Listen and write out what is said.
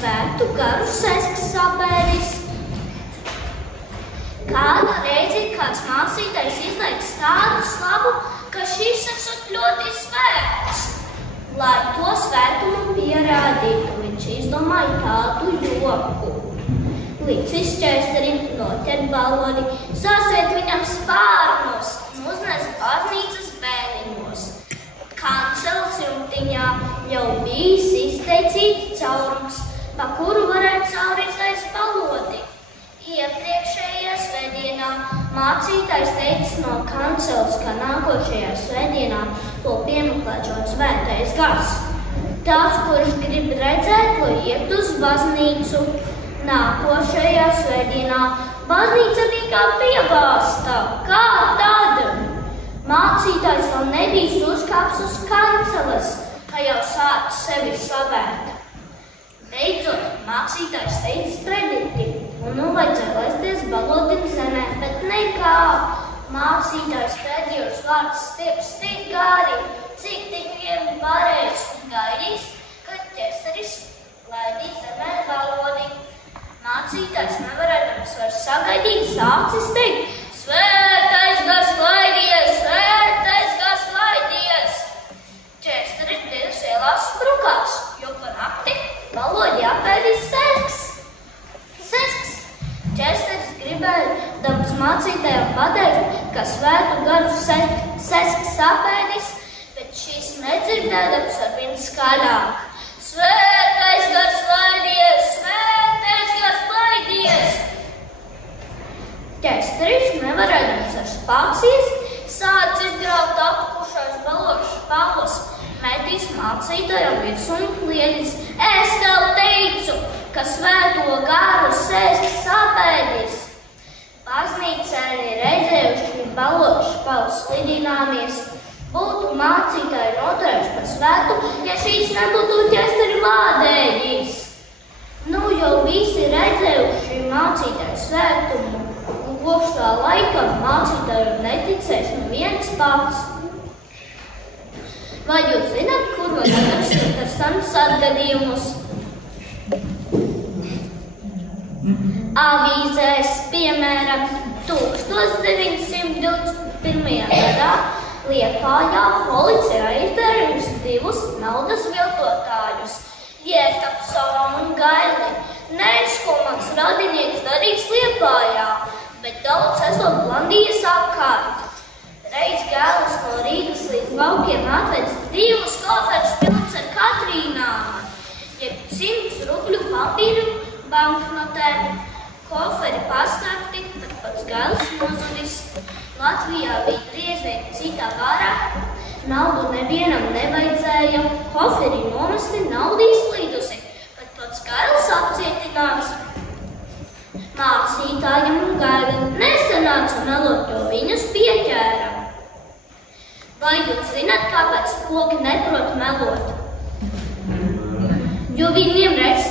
svētu garu seskas sapēdis. Kādu reizi kāds mācītājs izlaiks tādu slavu, ka šis esot ļoti svēts. Lai to svētumu pierādītu, viņš izdomāja tādu joku. Licis ķēstarim noķert baloni, sasēt viņam spārnos un uznes baznīcas bēniņos. Kanceles jumtiņā jau bijis izteicīts caurums, pa kuru varētu cauri izlaist balodi. Iepriekšējā svētdienā mācītājs teicis no kanceles, ka nākošajā svētdienā to piemeklēšot svētais gars. Tāds, kurš grib redzēt, ko iet uz baznīcu. Nākošajā svētdienā baznīca bija kā piebāsta. Kā tad? Mācītājs vēl nebijis uzkāps uz kanceles, ka jau sāca sevi slavēt. Beidzot, mācītājs teica predikti, un nu vajadzēja laisties balodim zemē, bet nekā. Mācītājs pēdējos vārdus stieps tik gari, cik tik vien varēs un gaidīs, kad ķēsaris laidīs zemē balodi. Mācītājs nevarēdams vairs sagaidīt, sācis teikt: Svētais gars laidies, svētais gars laidies! Ķēsaris dienas ielās sprukās, jo pa nakti balodi apēdīs sesks. Ķēsaris gribēja dabas mācītājam pateikt, ka svētu garu sesks apēdis, bet šis nedzirdēdams arvien skaļāk. Svētais gars laidies, svētais gars laidies! Ķēsaris nevarēdams ar spācies, sācis graut apkušais balošs palas, metīs mācītājam virsū un kliedis: Es tev teicu, ka svēto garu sesks sapēdis! Baznīcēni redzējuši balošs palas slidināmies, būtu mācītāji noturējuši par svētu, ja šīs nebūtu ķēstari lādējis. Nu jau visi redzējuši mācītāju svētumu, un kopš tā laika mācītāju neticēs neviens pats. Vai jūs zināt, kur var atrast ar senus atgadījumus? Avīzēs, piemēram, 1921. gadā Liepājā policija aizdarījusi 2 naudas viltotājus, Jēkabsonu un Gaili. Nez, ko mans radinieks darīs Liepājā, bet daudz esot blandījies apkārt. Reiz Gailis no Rīgas līdz Laukiem atvedis 2 koferus pilns ar katrīnām, jeb 100 rubļu papīru banknotēm. Koferi pastākti, bet pats Gailis nozudis. Latvijā bija trieznieki citā vārā, naudu nevienam nevajadzēja, koferi nomesti, naudu izslīdusi, bet pats Gailis apcietināts. Mācītājiem un Gailim nesanāca melot, jo viņus pieķēra. Vai jūs zināt, kāpēc koki neprot melot? Jo viņiem redz